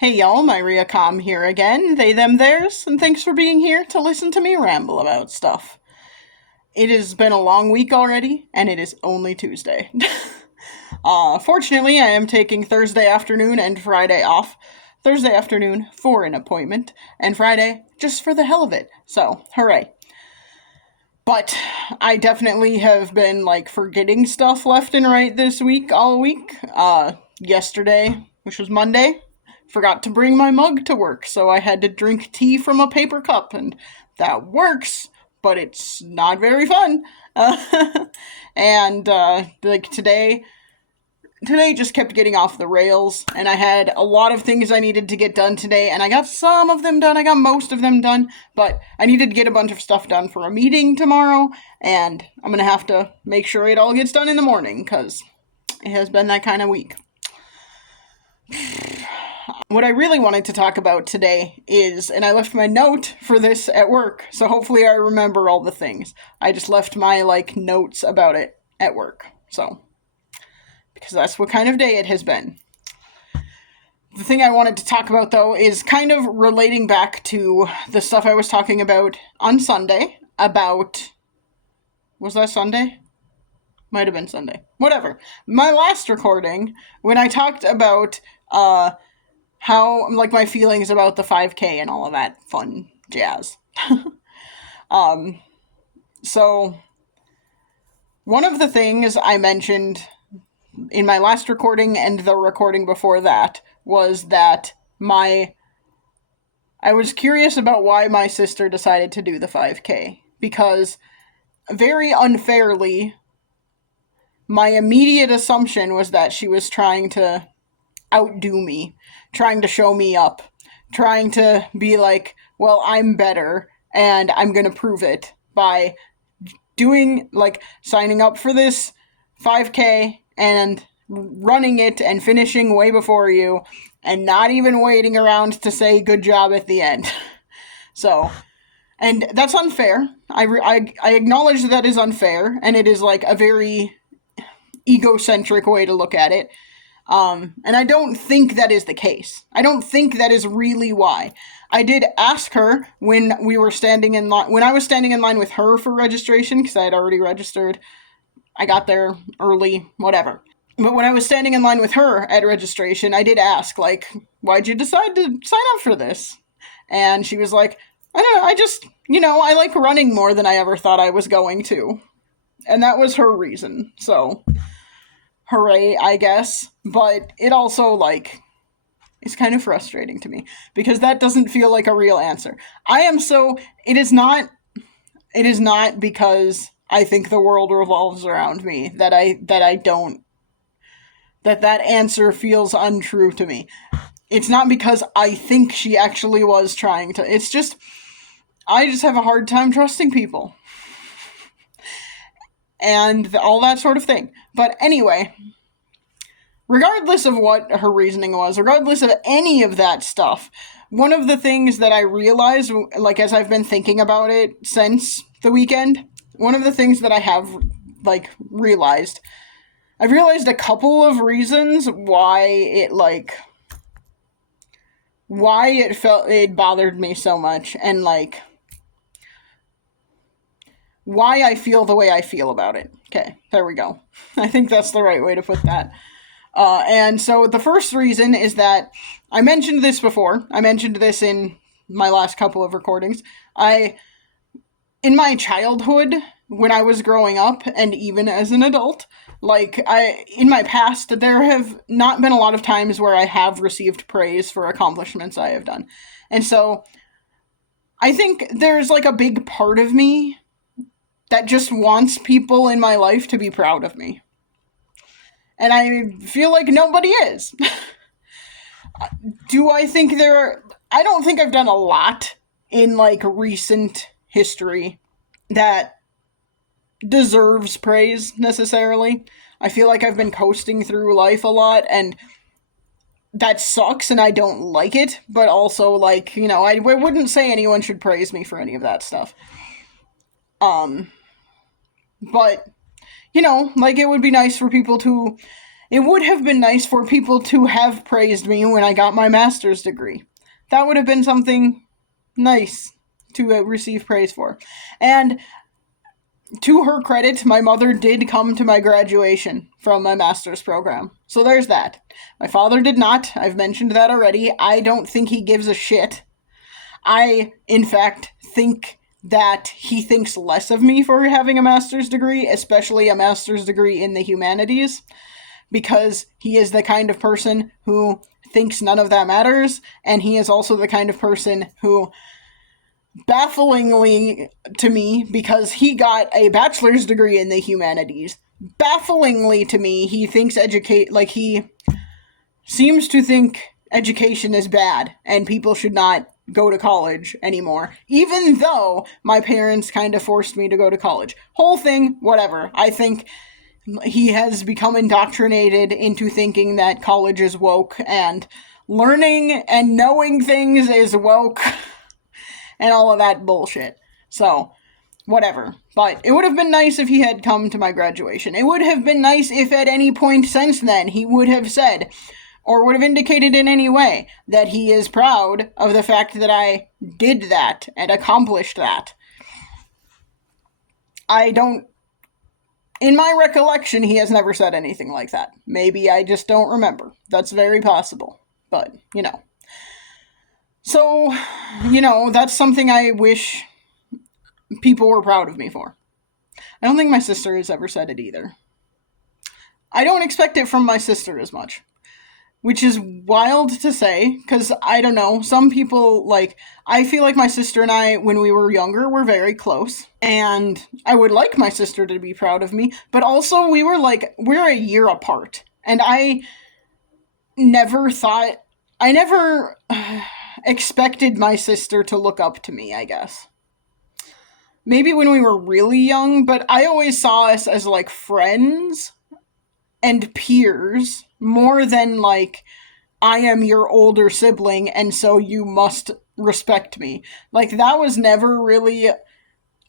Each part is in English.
Hey y'all, Myria Com here again, they, them, theirs, and thanks for being here to listen to me ramble about stuff. It has been a long week already, and it is only Tuesday. Fortunately, I am taking Thursday afternoon and Friday off. Thursday afternoon for an appointment, and Friday just for the hell of it. So, hooray. But I definitely have been, forgetting stuff left and right this week, all week. Yesterday, which was Monday, forgot to bring my mug to work, so I had to drink tea from a paper cup, and that works, but it's not very fun. And, today just kept getting off the rails, and I had a lot of things I needed to get done today, and I got some of them done, I got most of them done, but I needed to get a bunch of stuff done for a meeting tomorrow, and I'm gonna have to make sure it all gets done in the morning, because it has been that kind of week. What I really wanted to talk about today is, and I left my note for this at work, so hopefully I remember all the things. I just left my, notes about it at work, so, because that's what kind of day it has been. The thing I wanted to talk about, though, is kind of relating back to the stuff I was talking about on Sunday, was that Sunday? Might have been Sunday. Whatever. My last recording, when I talked about, how, my feelings about the 5K and all of that fun jazz. So, one of the things I mentioned in my last recording and the recording before that was that I was curious about why my sister decided to do the 5K, because very unfairly, my immediate assumption was that she was trying to outdo me, trying to show me up, trying to be like, well, I'm better, and I'm gonna prove it by signing up for this 5K and running it and finishing way before you, and not even waiting around to say good job at the end. So, and that's unfair. I acknowledge that is unfair, and it is, a very egocentric way to look at it. And I don't think that is the case. I don't think that is really why. I did ask her when we were standing in line, when I was standing in line with her for registration, because I had already registered. I got there early, whatever. But when I was standing in line with her at registration, I did ask, why'd you decide to sign up for this? And she was like, I don't know, I just, I like running more than I ever thought I was going to. And that was her reason, so hooray, I guess, but it also, it's kind of frustrating to me, because that doesn't feel like a real answer. It is not because I think the world revolves around me that that answer feels untrue to me. It's not because I think she actually was trying to, it's just, I just have a hard time trusting people. And all that sort of thing. But anyway, regardless of what her reasoning was, regardless of any of that stuff, one of the things that I realized, as I've been thinking about it since the weekend, one of the things that I have, realized, I've realized a couple of reasons why it bothered me so much, and, why I feel the way I feel about it. Okay, there we go. I think that's the right way to put that. And so the first reason is that I mentioned this before. I mentioned this in my last couple of recordings. In my childhood, when I was growing up, and even as an adult, in my past, there have not been a lot of times where I have received praise for accomplishments I have done. And so I think there's, a big part of me that just wants people in my life to be proud of me. And I feel like nobody is. Do I think I don't think I've done a lot in, recent history that deserves praise, necessarily. I feel like I've been coasting through life a lot, and that sucks, and I don't like it, but also, I wouldn't say anyone should praise me for any of that stuff. But, it would be nice for people to It would have been nice for people to have praised me when I got my master's degree. That would have been something nice to receive praise for. And to her credit, my mother did come to my graduation from my master's program. So there's that. My father did not. I've mentioned that already. I don't think he gives a shit. I, in fact, think that he thinks less of me for having a master's degree, especially a master's degree in the humanities, because he is the kind of person who thinks none of that matters, and he is also the kind of person who, bafflingly to me, because he got a bachelor's degree in the humanities, bafflingly to me, he thinks he seems to think education is bad and people should not go to college anymore, even though my parents kind of forced me to go to college. Whole thing, whatever. I think he has become indoctrinated into thinking that college is woke and learning and knowing things is woke and all of that bullshit. So, whatever. But it would have been nice if he had come to my graduation. It would have been nice if at any point since then he would have said, or would have indicated in any way, that he is proud of the fact that I did that and accomplished that. In my recollection, he has never said anything like that. Maybe I just don't remember. That's very possible. But, So, that's something I wish people were proud of me for. I don't think my sister has ever said it either. I don't expect it from my sister as much. Which is wild to say, because, I don't know, some people, I feel like my sister and I, when we were younger, were very close. And I would like my sister to be proud of me, but also we're a year apart. And I never expected my sister to look up to me, I guess. Maybe when we were really young, but I always saw us as, friends and peers more than, I am your older sibling and so you must respect me. That was never really,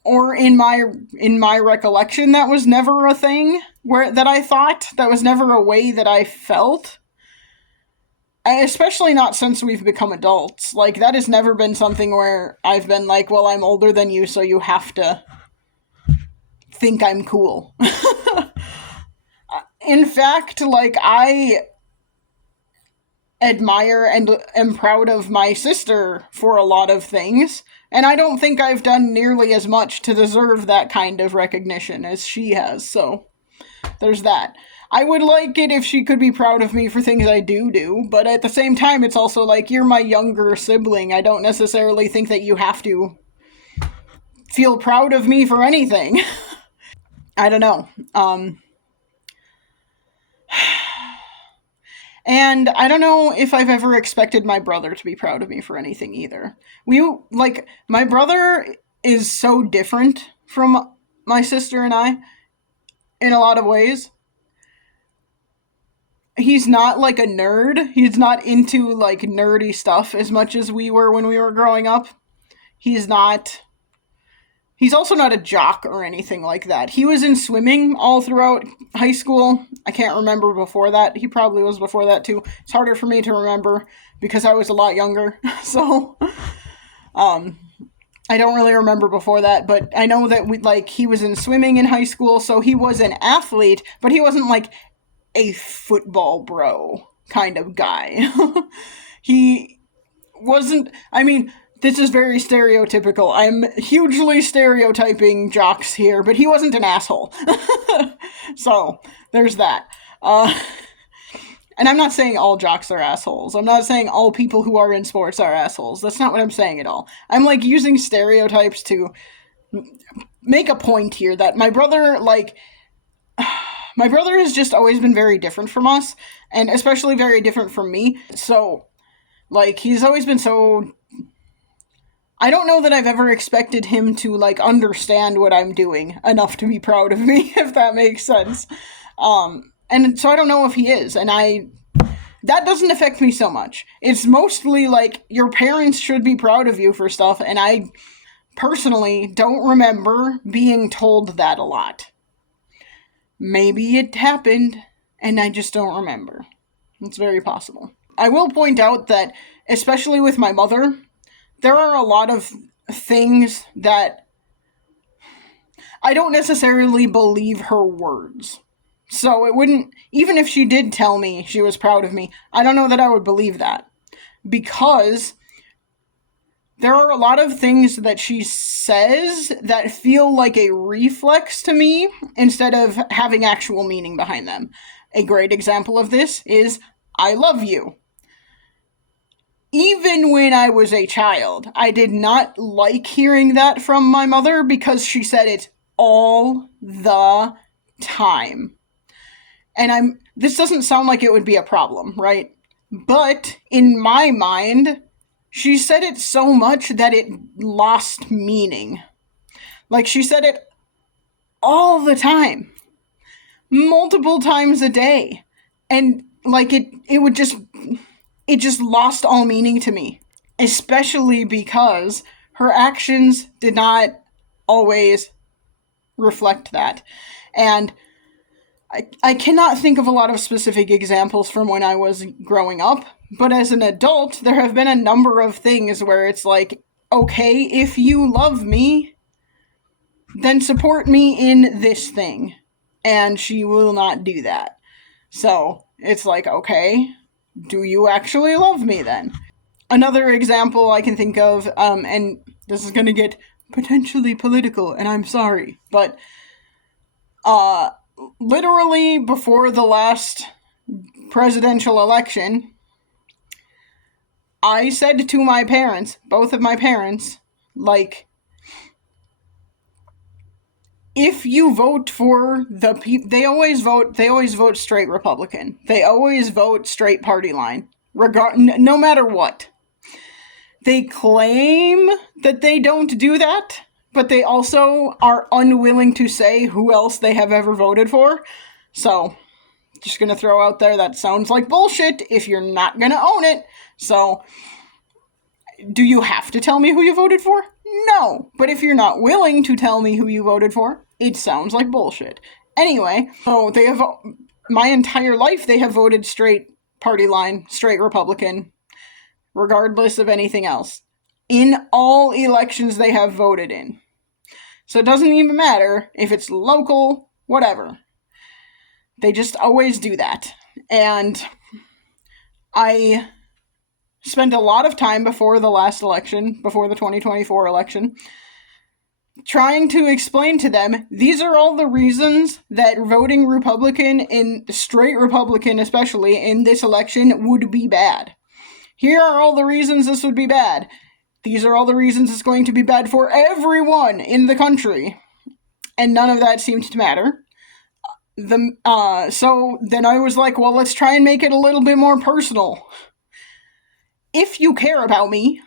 or in my recollection, that was never a thing that I thought. That was never a way that I felt. Especially not since we've become adults. That has never been something where I've been well, I'm older than you, so you have to think I'm cool. In fact, I admire and am proud of my sister for a lot of things, and I don't think I've done nearly as much to deserve that kind of recognition as she has, so there's that. I would like it if she could be proud of me for things I do, but at the same time, it's also you're my younger sibling. I don't necessarily think that you have to feel proud of me for anything. I don't know. And I don't know if I've ever expected my brother to be proud of me for anything either. My brother is so different from my sister and I in a lot of ways. He's not a nerd. He's not into nerdy stuff as much as we were when we were growing up. He's also not a jock or anything like that. He was in swimming all throughout high school. I can't remember before that. He probably was before that too. It's harder for me to remember because I was a lot younger. So, I don't really remember before that, but I know that he was in swimming in high school, so he was an athlete, but he wasn't a football bro kind of guy. He wasn't, this is very stereotypical. I'm hugely stereotyping jocks here, but he wasn't an asshole. So, there's that. And I'm not saying all jocks are assholes. I'm not saying all people who are in sports are assholes. That's not what I'm saying at all. I'm using stereotypes to make a point here that my brother has just always been very different from us, and especially very different from me. So, he's always been so... I don't know that I've ever expected him to, understand what I'm doing enough to be proud of me, if that makes sense. And so I don't know if he is, and that doesn't affect me so much. It's mostly, your parents should be proud of you for stuff, and I personally don't remember being told that a lot. Maybe it happened, and I just don't remember. It's very possible. I will point out that, especially with my mother, there are a lot of things that I don't necessarily believe her words. So it wouldn't, even if she did tell me she was proud of me, I don't know that I would believe that. Because there are a lot of things that she says that feel like a reflex to me instead of having actual meaning behind them. A great example of this is, I love you. Even when I was a child, I did not like hearing that from my mother because she said it all the time. And this doesn't sound like it would be a problem, right? But in my mind, she said it so much that it lost meaning. Like, she said it all the time. Multiple times a day. And, like, it just lost all meaning to me. Especially because her actions did not always reflect that. And I cannot think of a lot of specific examples from when I was growing up, but as an adult, there have been a number of things where it's like, okay, if you love me, then support me in this thing. And she will not do that. So, it's like, okay, do you actually love me then? Another example I can think of, and this is gonna get potentially political, and I'm sorry, but, literally before the last presidential election, I said to my parents, both of my parents, like, if you vote for the people, they always vote straight Republican. They always vote straight party line, no matter what. They claim that they don't do that, but they also are unwilling to say who else they have ever voted for. So, just gonna throw out there, that sounds like bullshit if you're not gonna own it. So, do you have to tell me who you voted for? No. But if you're not willing to tell me who you voted for, it sounds like bullshit. Anyway, so my entire life they have voted straight party line, straight Republican, regardless of anything else. In all elections they have voted in. So it doesn't even matter if it's local, whatever. They just always do that. And I spent a lot of time before the last election, before the 2024 election, trying to explain to them, these are all the reasons that voting Republican, straight Republican especially, in this election would be bad. Here are all the reasons this would be bad. These are all the reasons it's going to be bad for everyone in the country. And none of that seemed to matter. So then I was like, well, let's try and make it a little bit more personal. If you care about me,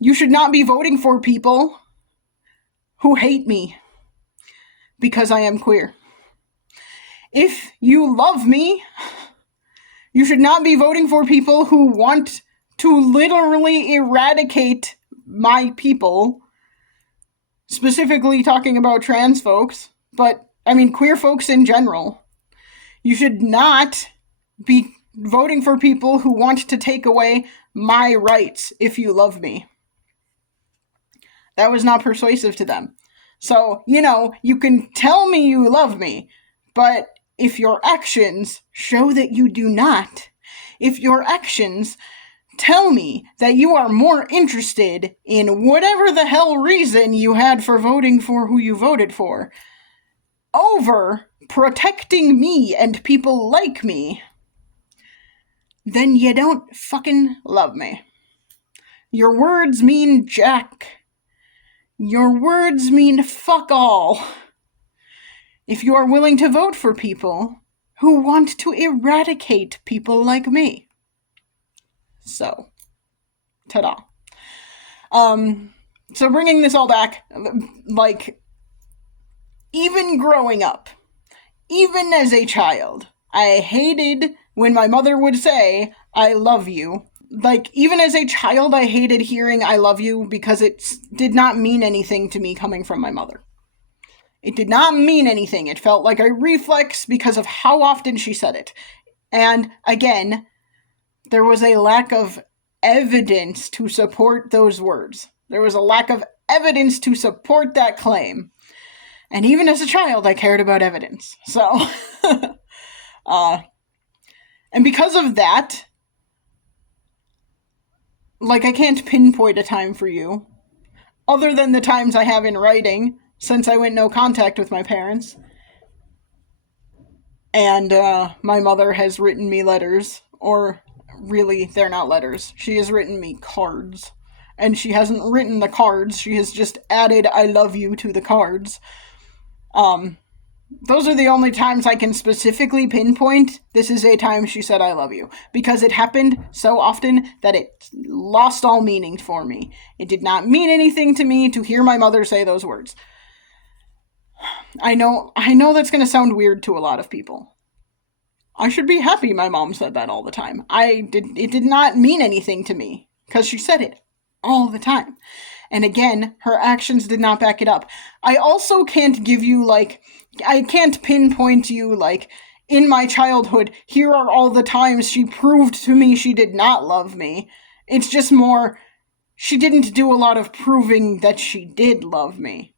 you should not be voting for people who hate me because I am queer. If you love me, you should not be voting for people who want to literally eradicate my people, specifically talking about trans folks, but I mean queer folks in general. You should not be voting for people who want to take away my rights if you love me. That was not persuasive to them. So, you can tell me you love me, but if your actions show that you do not, if your actions tell me that you are more interested in whatever the hell reason you had for voting for who you voted for, over protecting me and people like me, then you don't fucking love me. Your words mean jack. Your words mean fuck all. If you are willing to vote for people who want to eradicate people like me. So, ta-da. So bringing this all back, like, even growing up, even as a child, I hated when my mother would say, I love you. Like, even as a child, I hated hearing I love you because it did not mean anything to me coming from my mother. It did not mean anything. It felt like a reflex because of how often she said it. And again, there was a lack of evidence to support those words. There was a lack of evidence to support that claim. And even as a child, I cared about evidence. So, and because of that, like, I can't pinpoint a time for you, other than the times I have in writing, since I went no contact with my parents. And my mother has written me letters, or really, they're not letters. She has written me cards. And she hasn't written the cards, she has just added I love you to the cards. Those are the only times I can specifically pinpoint this is a time she said I love you. Because it happened so often that it lost all meaning for me. It did not mean anything to me to hear my mother say those words. I know that's going to sound weird to a lot of people. I should be happy my mom said that all the time. It did not mean anything to me, because she said it all the time. And again, her actions did not back it up. I also can't give you, I can't pinpoint you, in my childhood, here are all the times she proved to me she did not love me. It's just more, she didn't do a lot of proving that she did love me.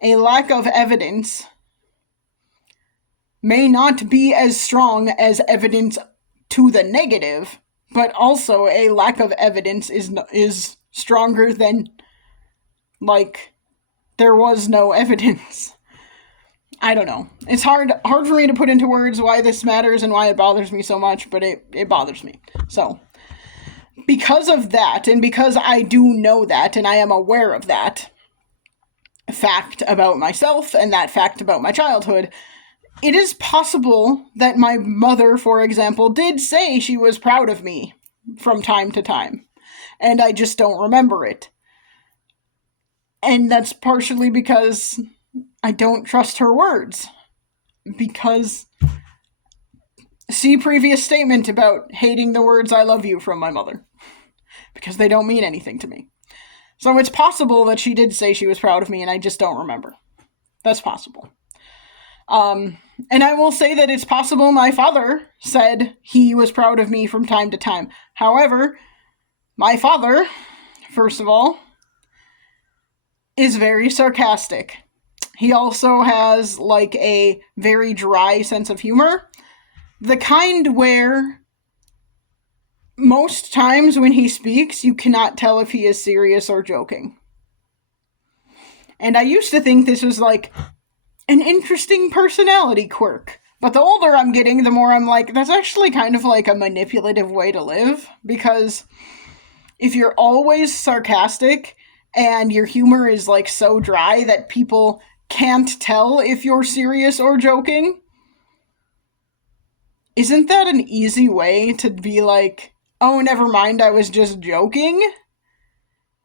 A lack of evidence may not be as strong as evidence to the negative, but also a lack of evidence is stronger than, there was no evidence. I don't know. It's hard for me to put into words why this matters and why it bothers me so much, but it bothers me. So, because of that, and because I do know that, and I am aware of that fact about myself and that fact about my childhood, it is possible that my mother, for example, did say she was proud of me from time to time, and I just don't remember it. And that's partially because I don't trust her words. Because, see previous statement about hating the words I love you from my mother. Because they don't mean anything to me. So it's possible that she did say she was proud of me and I just don't remember. That's possible. And I will say that it's possible my father said he was proud of me from time to time. However, my father, first of all, is very sarcastic. He also has, a very dry sense of humor. The kind where most times when he speaks, you cannot tell if he is serious or joking. And I used to think this was, an interesting personality quirk. But the older I'm getting, the more I'm that's actually kind of a manipulative way to live. Because if you're always sarcastic and your humor is, so dry that people can't tell if you're serious or joking, isn't that an easy way to be oh, never mind, I was just joking?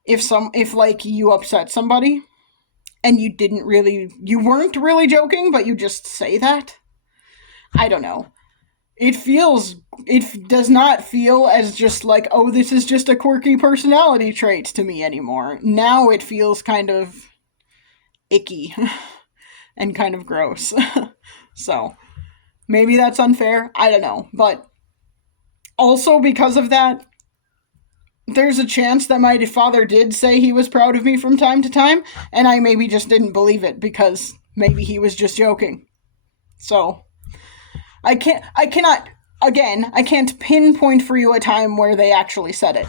If you upset somebody and you weren't really joking, but you just say that? I don't know. It does not feel as just oh, this is just a quirky personality trait to me anymore. Now it feels kind of icky and kind of gross. So, maybe that's unfair. I don't know. But also because of that, there's a chance that my father did say he was proud of me from time to time, and I maybe just didn't believe it because maybe he was just joking. So, I can't pinpoint for you a time where they actually said it.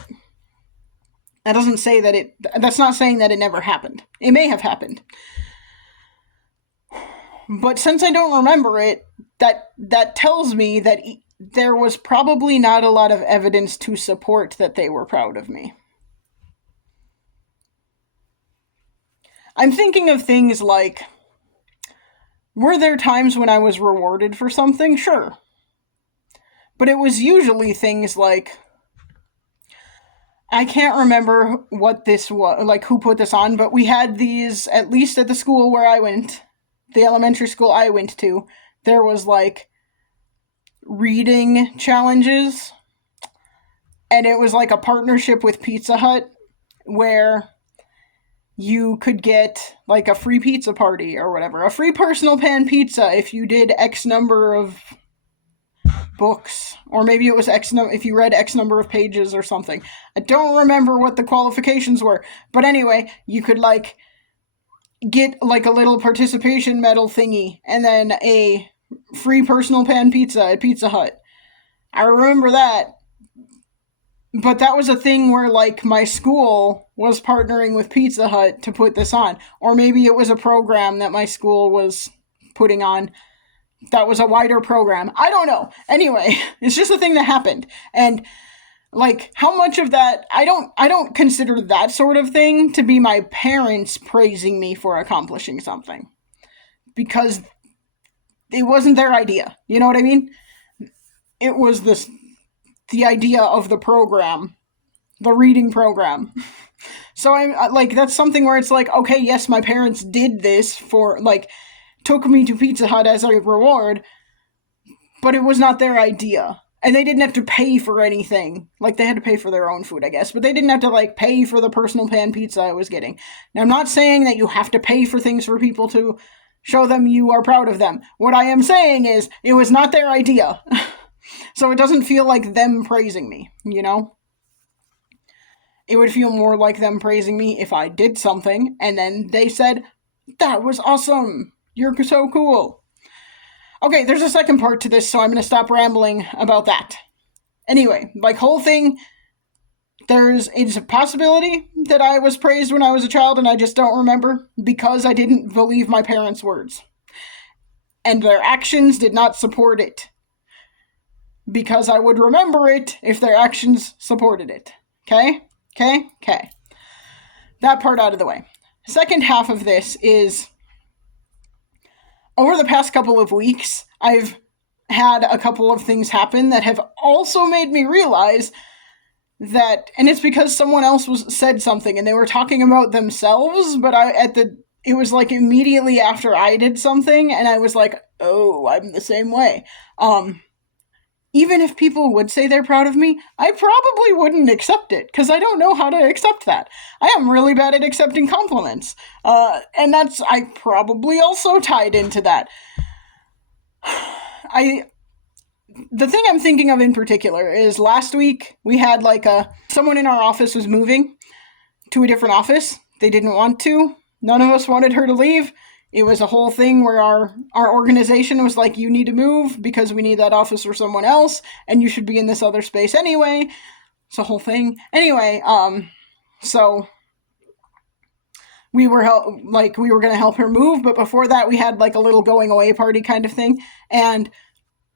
That's not saying that it never happened. It may have happened. But since I don't remember it, that tells me that there was probably not a lot of evidence to support that they were proud of me. I'm thinking of things were there times when I was rewarded for something? Sure. But it was usually things I can't remember what this was, who put this on, but we had these, at least at the school where I went, the elementary school I went to, there was reading challenges, and it was a partnership with Pizza Hut where you could get like a free pizza party or whatever, a free personal pan pizza if you did X number of books, or maybe it was if you read X number of pages or something. I don't remember what the qualifications were, but anyway, you could like get like a little participation medal thingy and then a free personal pan pizza at Pizza Hut. I remember that. But that was a thing where like my school was partnering with Pizza Hut to put this on, or maybe it was a program that my school was putting on that was a wider program. I don't know. Anyway, it's just a thing that happened. And like how much of that I don't consider that sort of thing to be my parents praising me for accomplishing something. Because it wasn't their idea. You know what I mean? It was the idea of the program, the reading program. So I'm like, that's something where it's like, okay, yes, my parents did this for like, took me to Pizza Hut as a reward, but it was not their idea. And they didn't have to pay for anything. Like, they had to pay for their own food, I guess, but they didn't have to like pay for the personal pan pizza I was getting. Now, I'm not saying that you have to pay for things for people to show them you are proud of them. What I am saying is, it was not their idea. So it doesn't feel like them praising me, you know? It would feel more like them praising me if I did something, and then they said, that was awesome! You're so cool! Okay, there's a second part to this, so I'm going to stop rambling about that. Anyway, like, whole thing, it's a possibility that I was praised when I was a child and I just don't remember, because I didn't believe my parents' words. And their actions did not support it. Because I would remember it if their actions supported it. Okay? That part out of the way. Second half of this is, over the past couple of weeks, I've had a couple of things happen that have also made me realize that, and it's because someone else said something and they were talking about themselves, but it was like immediately after I did something, and I was like, oh, I'm the same way. Even if people would say they're proud of me, I probably wouldn't accept it, because I don't know how to accept that. I am really bad at accepting compliments. And I probably also tied into that. The thing I'm thinking of in particular is last week we had someone in our office was moving to a different office. They didn't want to. None of us wanted her to leave. It was a whole thing where our organization was like, you need to move because we need that office for someone else, and you should be in this other space anyway. It's a whole thing. Anyway, so we were going to help her move, but before that we had like a little going away party kind of thing, and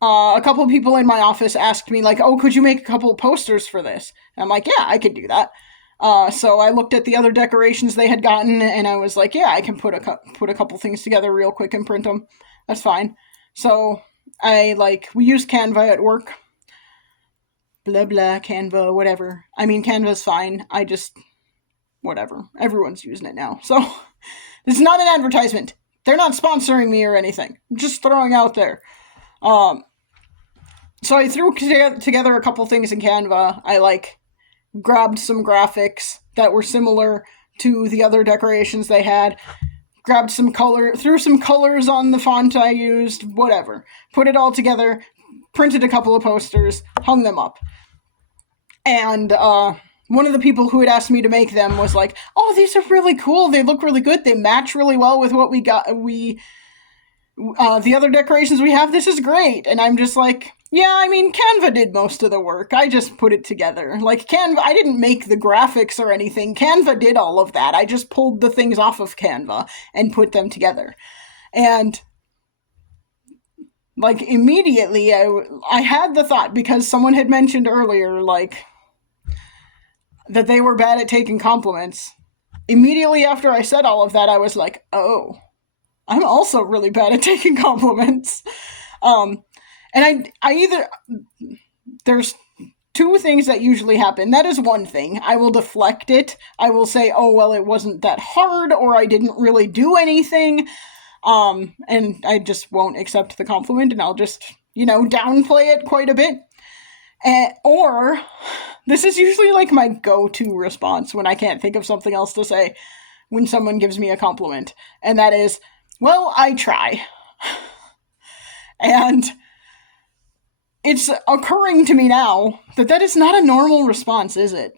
a couple of people in my office asked me like, oh, could you make a couple of posters for this? And I'm like, yeah, I could do that. So I looked at the other decorations they had gotten, and I was like, yeah, I can put a couple things together real quick and print them. That's fine. So we use Canva at work. Blah, blah, Canva, whatever. I mean, Canva's fine. Whatever. Everyone's using it now. So, this is not an advertisement. They're not sponsoring me or anything. I'm just throwing out there. So I threw together a couple things in Canva. I grabbed some graphics that were similar to the other decorations they had, grabbed some color, threw some colors on the font I used, whatever. Put it all together, printed a couple of posters, hung them up. And one of the people who had asked me to make them was like, oh, these are really cool, they look really good, they match really well with what we got, the other decorations we have, this is great. And I'm just like, yeah, I mean, Canva did most of the work. I just put it together. Like, Canva, I didn't make the graphics or anything. Canva did all of that. I just pulled the things off of Canva and put them together. And, immediately, I had the thought, because someone had mentioned earlier, that they were bad at taking compliments. Immediately after I said all of that, I was like, oh, I'm also really bad at taking compliments. And there's two things that usually happen. That is one thing. I will deflect it. I will say, oh, well, it wasn't that hard, or I didn't really do anything. And I just won't accept the compliment, and I'll just, downplay it quite a bit. Or, this is usually my go-to response when I can't think of something else to say. when someone gives me a compliment. And that is, well, I try. And it's occurring to me now that that is not a normal response, is it?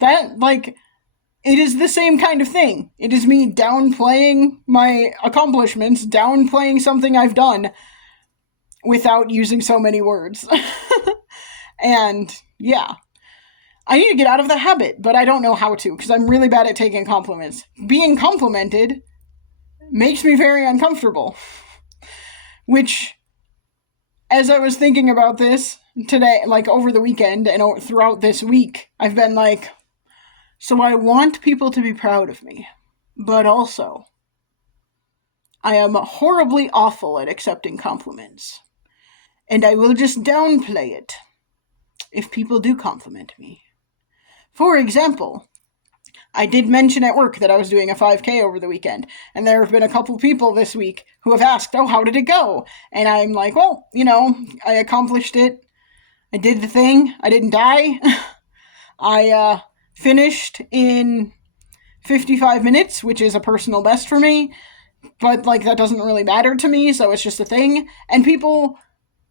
That, like, it is the same kind of thing. It is me downplaying my accomplishments, downplaying something I've done without using so many words. And yeah, I need to get out of the habit, but I don't know how to because I'm really bad at taking compliments. Being complimented makes me very uncomfortable. Which, as I was thinking about this today, like over the weekend and throughout this week, I've been like, so I want people to be proud of me, but also, I am horribly awful at accepting compliments. And I will just downplay it if people do compliment me. For example, I did mention at work that I was doing a 5K over the weekend, and there have been a couple people this week who have asked, oh, how did it go? And I'm like, well, I accomplished it. I did the thing. I didn't die. I finished in 55 minutes, which is a personal best for me, but, that doesn't really matter to me, so it's just a thing. And people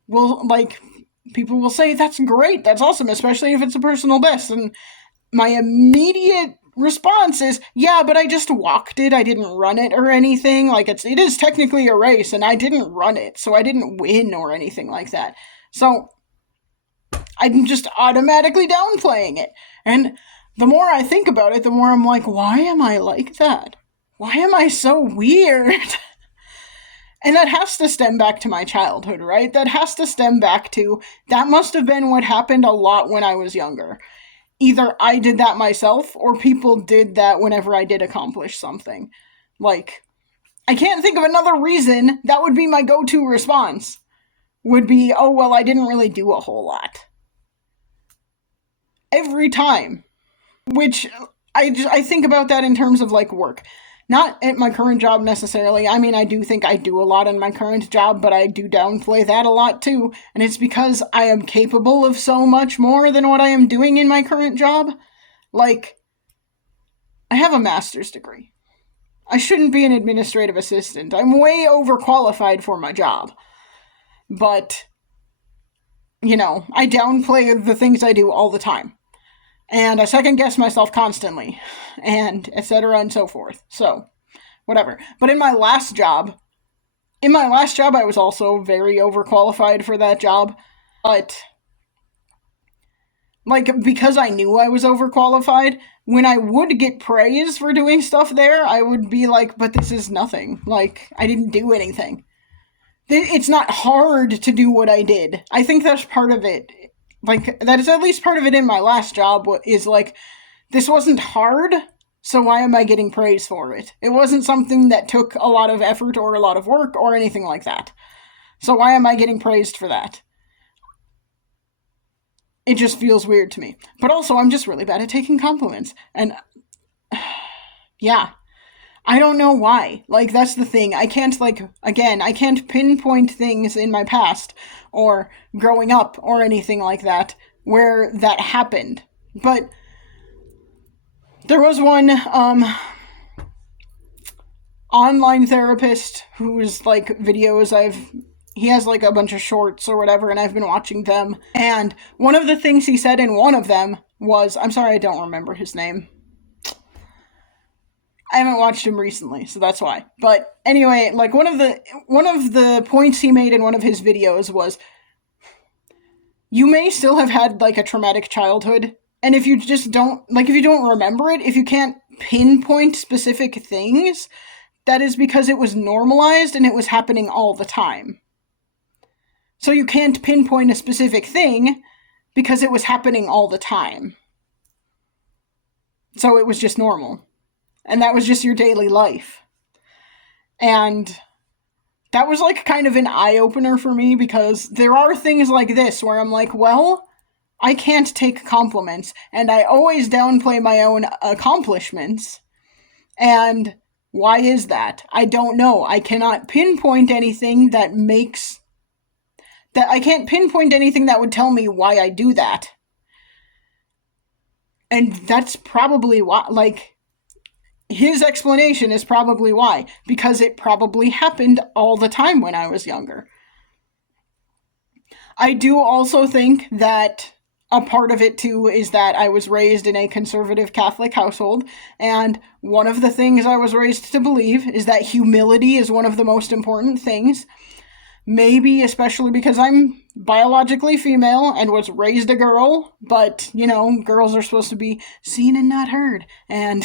will say, that's great, that's awesome, especially if it's a personal best. And my immediate response is, yeah, but I just walked it, I didn't run it or anything. It is technically a race, and I didn't run it, so I didn't win or anything like that. So I'm just automatically downplaying it. And the more I think about it, the more I'm like, why am I like that? Why am I so weird? And that has to stem back to my childhood, right? That has to stem back to, that must have been what happened a lot when I was younger. Either I did that myself, or people did that whenever I did accomplish something. I can't think of another reason. That would be my go-to response. Would be, oh, well, I didn't really do a whole lot. Every time. Which, I think about that in terms of, work. Not at my current job necessarily. I mean, I do think I do a lot in my current job, but I do downplay that a lot too. And it's because I am capable of so much more than what I am doing in my current job. I have a master's degree. I shouldn't be an administrative assistant. I'm way overqualified for my job. But, I downplay the things I do all the time. And I second guess myself constantly, and etc. and so forth. So, whatever. But in my last job, I was also very overqualified for that job. But, because I knew I was overqualified, when I would get praise for doing stuff there, I would be like, but this is nothing. I didn't do anything. It's not hard to do what I did. I think that's part of it. That is at least part of it in my last job, is this wasn't hard, so why am I getting praise for it? It wasn't something that took a lot of effort or a lot of work or anything like that. So why am I getting praised for that? It just feels weird to me. But also, I'm just really bad at taking compliments. And, yeah. I don't know why. That's the thing. I can't, I can't pinpoint things in my past or growing up or anything like that where that happened. But there was one online therapist whose, videos he has, a bunch of shorts or whatever, and I've been watching them. And one of the things he said in one of them was, I'm sorry I don't remember his name. I haven't watched him recently, so that's why. But anyway, one of the points he made in one of his videos was, you may still have had a traumatic childhood, and if you just don't if you don't remember it, if you can't pinpoint specific things, that is because it was normalized and it was happening all the time. So you can't pinpoint a specific thing because it was happening all the time. So it was just normal. And that was just your daily life. And that was kind of an eye-opener for me, because there are things like this where I'm like, well, I can't take compliments, and I always downplay my own accomplishments. And why is that? I don't know. I cannot pinpoint anything that I can't pinpoint anything that would tell me why I do that. And that's probably why, his explanation is probably why, because it probably happened all the time when I was younger. I do also think that a part of it too is that I was raised in a conservative Catholic household, and one of the things I was raised to believe is that humility is one of the most important things. Maybe especially because I'm biologically female and was raised a girl, but, girls are supposed to be seen and not heard, and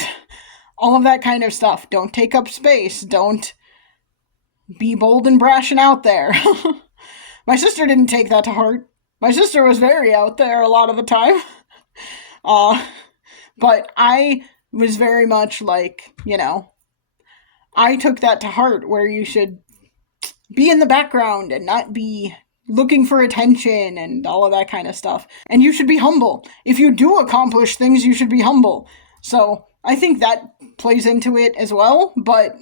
all of that kind of stuff. Don't take up space. Don't be bold and brash and out there. My sister didn't take that to heart. My sister was very out there a lot of the time. But I was very much like, I took that to heart, where you should be in the background and not be looking for attention and all of that kind of stuff. And you should be humble. If you do accomplish things, you should be humble. So I think that plays into it as well, but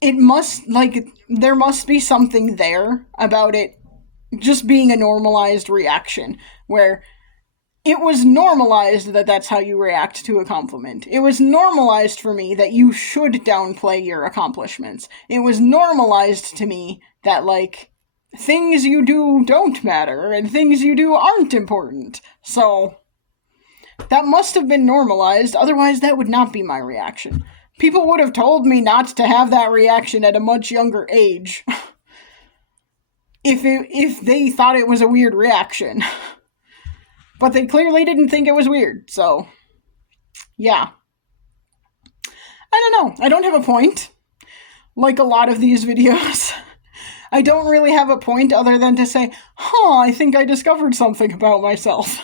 there must be something there about it just being a normalized reaction, where it was normalized that that's how you react to a compliment. It was normalized for me that you should downplay your accomplishments. It was normalized to me that, things you do don't matter and things you do aren't important. So that must have been normalized, otherwise that would not be my reaction. People would have told me not to have that reaction at a much younger age if they thought it was a weird reaction. But they clearly didn't think it was weird, so yeah. I don't know. I don't have a point, like a lot of these videos. I don't really have a point other than to say, I think I discovered something about myself.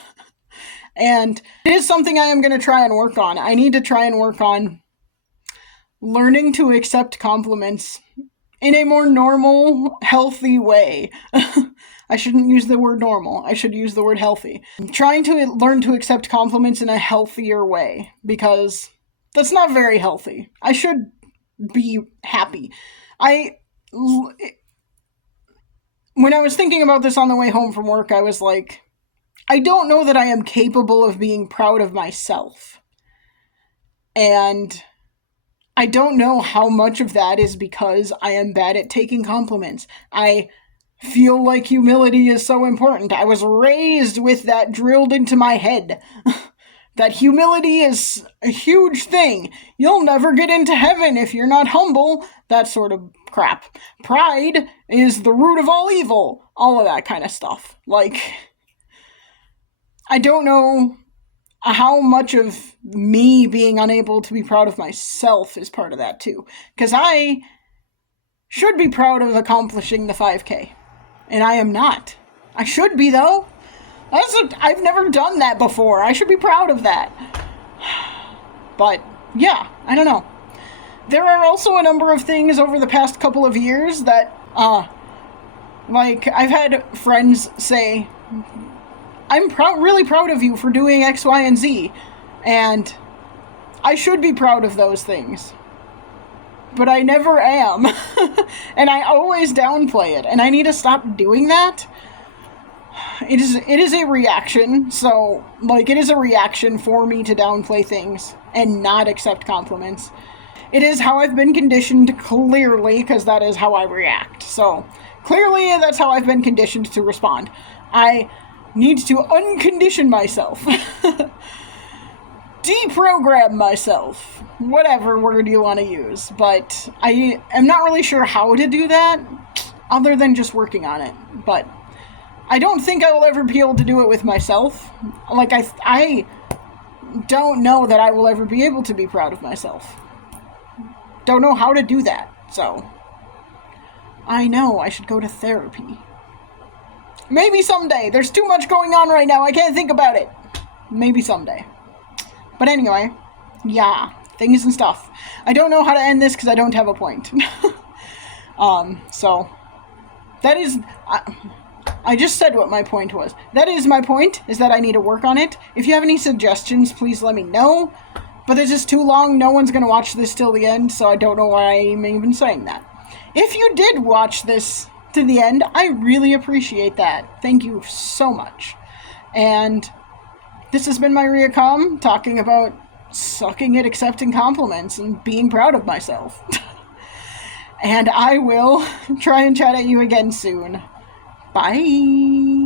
And it is something I am going to try and work on. I need to try and work on learning to accept compliments in a more normal, healthy way. I shouldn't use the word normal. I should use the word healthy. I'm trying to learn to accept compliments in a healthier way, because that's not very healthy. I should be happy. When I was thinking about this on the way home from work, I was like, I don't know that I am capable of being proud of myself. And I don't know how much of that is because I am bad at taking compliments. I feel like humility is so important. I was raised with that drilled into my head. That humility is a huge thing. You'll never get into heaven if you're not humble. That sort of crap. Pride is the root of all evil. All of that kind of stuff. I don't know how much of me being unable to be proud of myself is part of that too. Because I should be proud of accomplishing the 5K. And I am not. I should be, though. I've never done that before. I should be proud of that. But, yeah, I don't know. There are also a number of things over the past couple of years that, I've had friends say, I'm really proud of you for doing X, Y, and Z. And I should be proud of those things. But I never am. And I always downplay it. And I need to stop doing that. It is a reaction. So, it is a reaction for me to downplay things and not accept compliments. It is how I've been conditioned, clearly, because that is how I react. So, clearly, that's how I've been conditioned to respond. I need to uncondition myself. Deprogram myself. Whatever word you want to use. But I am not really sure how to do that, other than just working on it. But I don't think I will ever be able to do it with myself. I don't know that I will ever be able to be proud of myself. Don't know how to do that, so I know I should go to therapy. Maybe someday. There's too much going on right now. I can't think about it. Maybe someday. But anyway, yeah, things and stuff. I don't know how to end this because I don't have a point. So that is... I just said what my point was. That is my point, is that I need to work on it. If you have any suggestions, please let me know. But this is too long. No one's going to watch this till the end, so I don't know why I'm even saying that. If you did watch this to the end, I really appreciate that. Thank you so much. And this has been my Riacom talking about sucking at accepting compliments and being proud of myself. And I will try and chat at you again soon. Bye.